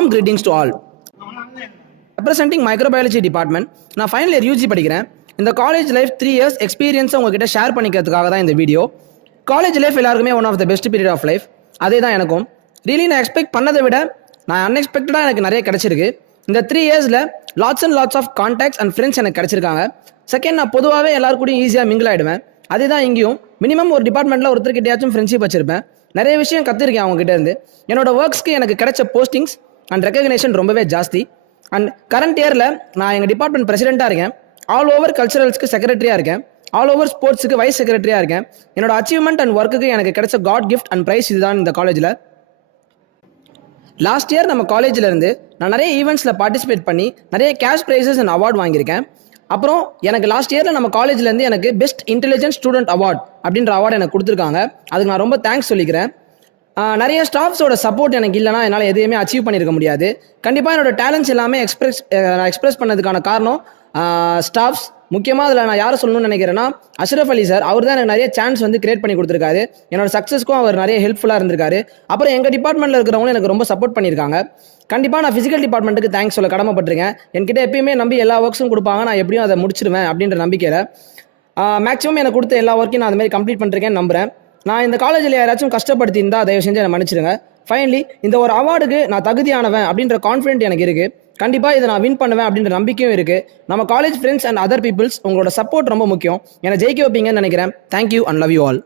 Warm greetings to all. Representing microbiology department. நான் final year UG படிக்கிறேன். இந்த college life 3 years எக்ஸ்பீரியன்ஸை உங்ககிட்ட ஷேர் பண்ணிக்கிறதுக்காக தான் இந்த வீடியோ. காலேஜ் லைஃப் எல்லாருக்குமே one of the best period of life. அதே தான் எனக்கும். ரியலி நான் எக்ஸ்பெக்ட் பண்ணதை விட நான் அன்எக்ஸ்பெக்டடாக எனக்கு நிறைய கிடச்சிருக்கு. இந்த 3 இயர்ஸில் lots and lots of contacts and friends எனக்கு கிடச்சிருக்காங்க. செகண்ட், நான் பொதுவாகவே எல்லாருக்கூடையும் ஈஸியாக மிங்கிள் ஆகிடுவேன். அதே தான் இங்கேயும் மினிமம் ஒரு டிபார்ட்மெண்ட்டில் ஒருத்தர்கிட்டயாச்சும் ஃப்ரெண்ட்ஷிப் வச்சிருப்பேன். நிறைய விஷயம் கற்றுருக்கேன் அவங்ககிட்ட இருந்து. என்னோட ஒர்க்ஸ்க்கு எனக்கு கிடைச்ச போஸ்டிங்ஸ் அண்ட் ரெகக்னேஷன் ரொம்பவே ஜாஸ்தி. அண்ட் கரண்ட் இயரில் நான் எங்கள் டிபார்ட்மெண்ட் பிரசிடெண்ட்டாக இருக்கேன். ஆல் ஓவர் கல்ச்சரல்ஸ்க்கு செக்ரட்டரியாக இருக்கேன். ஆல் ஓவர் ஸ்போர்ட்ஸுக்கு வைஸ் செக்ரட்டரியாக இருக்கேன். என்னோட அச்சீவ்மெண்ட் அண்ட் ஒர்க்குக்கு எனக்கு கிடைச்ச காட் கிஃப்ட் அண்ட் ப்ரைஸ் இதுதான் இந்த காலேஜில். லாஸ்ட் இயர் நம்ம காலேஜில் இருந்து நான் நிறைய ஈவெண்ட்ஸில் பார்ட்டிசிபேட் பண்ணி நிறைய கேஷ் ப்ரைஸஸ் அண்ட் அவார்ட் வாங்கியிருக்கேன். அப்புறம் எனக்கு லாஸ்ட் இயரில் நம்ம காலேஜ்லேருந்து எனக்கு பெஸ்ட் இன்டெலிஜென்ட் ஸ்டூடெண்ட் அவார்ட் அப்படின்ற அவார்டு எனக்கு கொடுத்துருக்காங்க. அதுக்கு நான் ரொம்ப தேங்க்ஸ் சொல்லிக்கிறேன். நிறைய ஸ்டாஃப்ஸோட சப்போர்ட் எனக்கு இல்லைனா என்னால் எதையுமே அச்சீவ் பண்ணியிருக்க முடியாது. கண்டிப்பாக என்னோட டேலண்ட்ஸ் எல்லாமே எக்ஸ்பிரஸ் பண்ணதுக்கான காரணம் ஸ்டாஃப்ஸ். முக்கியமாக அதில் நான் யாரை சொல்லணும்னு நினைக்கிறேன்னா அஷ்ரஃப் அலி சார். அவர் தான் எனக்கு நிறைய சான்ஸ் வந்து கிரியேட் பண்ணி கொடுத்துருக்காரு. என்னோட சக்ஸஸ்க்கும் அவர் நிறைய ஹெல்ப்ஃபுல்லாக இருந்திருக்காரு. அப்புறம் எங்கள் டிபார்ட்மெண்ட்டில் இருக்கிறவங்களும் எனக்கு ரொம்ப சப்போர்ட் பண்ணியிருக்காங்க. கண்டிப்பாக நான் ஃபிசிக்கல் டிபார்ட்மெண்ட்டுக்கு தேங்க்ஸ் சொல்ல கடமைப்பட்டிருக்கேன். என்கிட்ட எப்பயுமே நம்பி எல்லா ஒர்க்ஸும் கொடுப்பாங்க, நான் எப்படியும் அதை முடிச்சிடுவேன் அப்படின்ற நம்பிக்கையில் மேக்ஸிமம் எனக்கு கொடுத்த எல்லா ஒர்க்கையும் நான் அதுமாதிரி கம்ப்ளீட் பண்ணிருக்கேன்னு நம்புகிறேன். நான் இந்த காலேஜில் யாராச்சும் கஷ்டப்படுத்தியிருந்தால் தயவு செஞ்சு என்னை மன்னிச்சிடுங்க. ஃபைனலி இந்த ஒரு அவார்டுக்கு நான் தகுதியானவன் அப்படின்ற கான்ஃபிடென்ட் எனக்கு இருக்குது. கண்டிப்பாக இதை நான் வின் பண்ணுவேன் அப்படின்ற நம்பிக்கையும் இருக்குது. நம்ம college friends and other peoples உங்களோட சப்போர்ட் ரொம்ப முக்கியம். என்னை ஜெயிக்க வைப்பீங்கன்னு நினைக்கிறேன். Thank you and love you all.